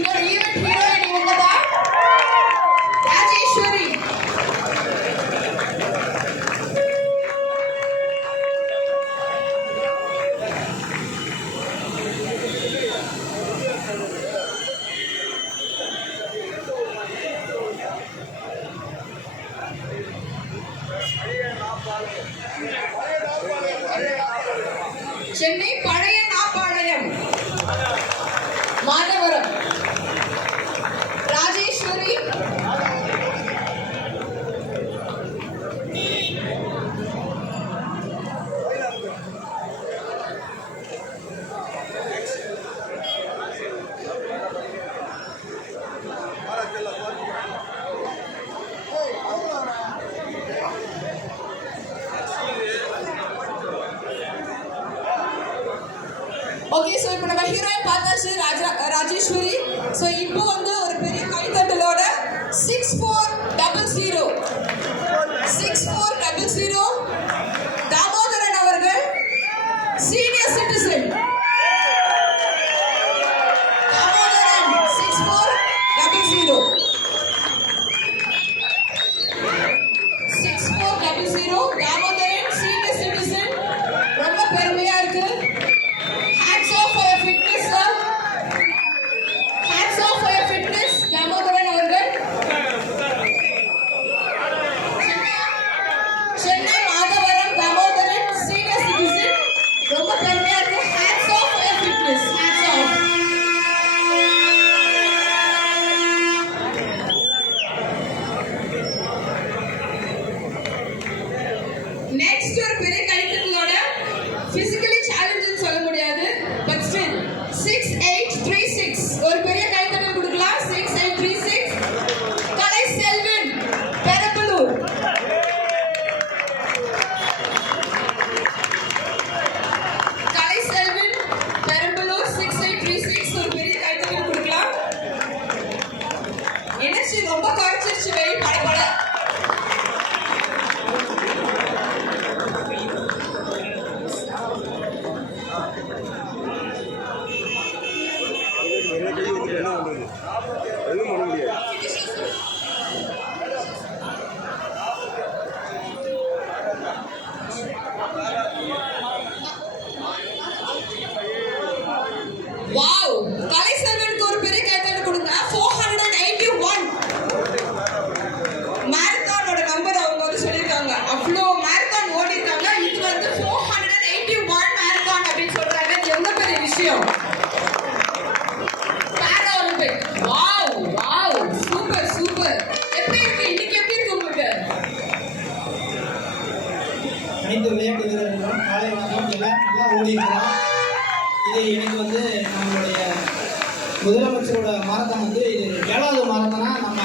இன்னொரு event heroine இவங்க தான், ராஜேஸ்வரி. சென்னை பழைய நாப்பாளையம் மாதவரம் ராஜேஸ்வரி. ஓகே, ஸோ இப்போ நம்ம ஹீரோயின் பார்த்தாச்சு ராஜேஸ்வரி. ஸோ இப்போ வந்து ஒரு பெரிய கைத்தட்டலோட 6400 6400 தாமோதரன் அவர்கள் senior citizen. Damodaran 6400 Damodaran senior citizen. ரொம்ப பெருமையா இருக்கு. Hats off for your fitness, sir. Hats off for your fitness, Damodaran அவர்கள். Chennai Madhavaram Damodaran senior citizen. ரொம்ப பெருமையா இருக்கு. Hats off for your fitness. Hats off. Next ஒரு பெரிய கைத்தட்டலோட physically challenged சொல்ல முடியாது, but still 6836 ஒரு பெரிய கைத்தட்டல் கொடுக்கலாம். 6836 கலை செல்வன் பெரம்பலூர். கலை செல்வன் பெரம்பலூர் 6836 ஒரு பெரிய கைத்தட்டல் கொடுக்கலாம். எனர்ஜி ரொம்ப குறைச்சிருச்சு, வெய் படபட. வாவ், கலை செல்வனுக்கு ஒரு பெரிய கைத்தட்டல் கொடுங்க. 481 மாரத்தானோட நம்பர் அவங்க வந்து சொல்லியிருக்காங்க. அவ்வளோ மாரத்தான் ஓடி இருக்காங்க. இது வந்து 481 மாரத்தான் அப்படின்னு சொல்றாங்க. இது எவ்வளவு பெரிய விஷயம். Para Olympic. Wow wow, super super. எப்படி இருக்கு இன்னைக்கு, எப்படி இருக்கு உங்களுக்கு? அனைத்து விளையாட்டு வீரர்களும் காலை வணக்கம். எல்லாம் நல்லா ஓடி இருக்கிறோம். இது எனக்கு வந்து நம்மளுடைய முதலமைச்சரோட மாரத்தான் வந்து இது 7வது மாரத்தானா நம்ம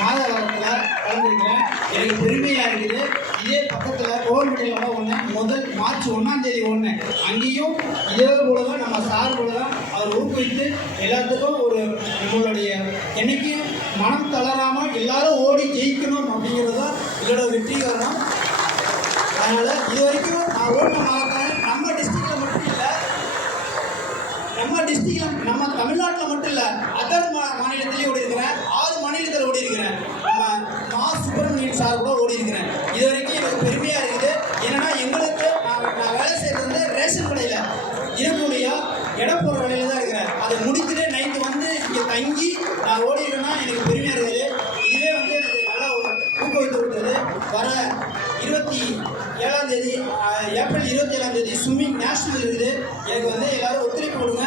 மாதவரத்தில் கலந்துருக்கிறேன். எனக்கு பெருமையாக இருக்குது. இதே பக்கத்தில் கோவில்பட்டியில் ஒன்று முதல் மார்ச் 1ஆம் தேதி ஒன்று அங்கேயும் இதே போல தான் நம்ம சார் போல தான் அவர் ஊக்குவித்து எல்லாத்துக்கும் ஒரு நம்மளுடைய என்னைக்கும் மனம் தளராமல் எல்லாரும் ஓடி ஜெயிக்கணும் அப்படிங்கிறது தான் இதோட வெற்றி காரணம். அதனால் இது வரைக்கும் நான் ஓடின மாரத்தான் நம்ம டிஸ்ட்ரிக்டில் மட்டும் இல்லை, நம்ம தமிழ்நாட்டில் மட்டும் இல்லை, அதர் மாநிலத்திலேயே ஓடி இருக்கிறேன். 6 மாநிலத்தில் ஓடி இருக்கிறேன். நம்ம சுப்பிரமணியன் சார் கூட ஓடி இருக்கிறேன். இது வரைக்கும் எனக்கு பெருமையாக இருக்குது. ஏன்னா எங்களுக்கு நான் வேலை செய்கிறது வந்து ரேஷன் கடையில் இருக்கக்கூடிய இடம் போகிற வேலையில் தான் இருக்கிறேன். அதை முடித்துட்டு நைட்டு வந்து இங்கே தங்கி நான் ஓடி இருக்கேன்னா எனக்கு பெருமையாக இருக்குது. இதுவே வந்து எனக்கு நல்லா ஒரு ஊக்குவித்து விட்டது. வர 27ஆம் தேதி ஏப்ரல் 27ஆம் தேதி ஸ்விம்மிங் நேஷனல் இருக்குது. எனக்கு வந்து எல்லோரும் ஒத்துழைப்பு கொடுங்க.